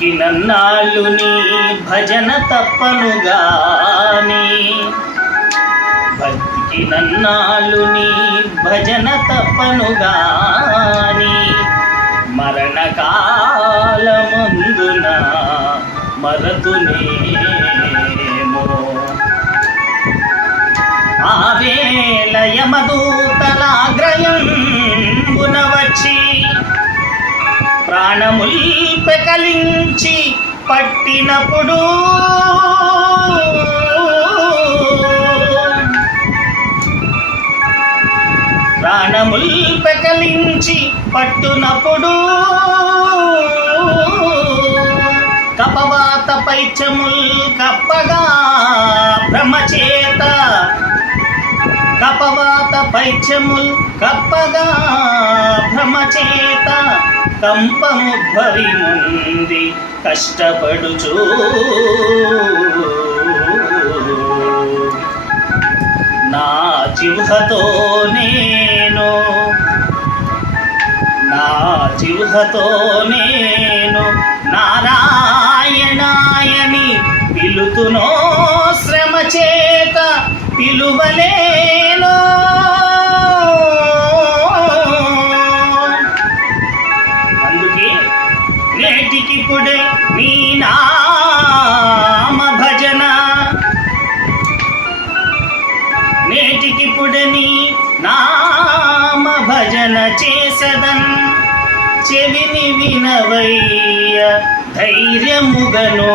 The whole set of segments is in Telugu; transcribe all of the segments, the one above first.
బతికినన్నాళ్ళు నీ భజన తప్పనుగాని బతికినన్నాళ్ళు నీ భజన తప్పనుగాని మరణకాలమందున మరతునేమో. ఆవేళ పెకలించి పట్టినప్పుడు ప్రాణముల్ పెకలించి పట్టునప్పుడు కపవాత పైచముల్ కప్పగా బ్రహ్మచేత కపవా పైచముల్ కప్పగా భ్రమచేత కంపముద్భవి ముంది కష్టపడుచు. నా జిహ్వతో నేను నా జిహ్వతో నేను నారాయణాయని పిలుతునో శ్రమ చేత పిలువలేను నీ నామ భజన. నేటికి పుడని నామ భజన చేసదన్. చెవిని వినవయ్య ధైర్యముగనో.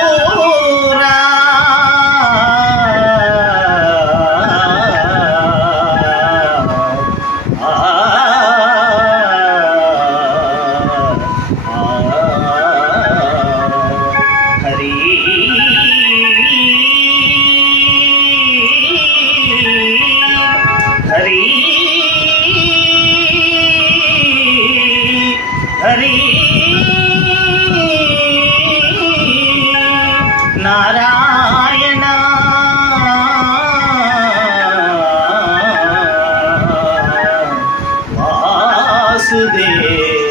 Yeah.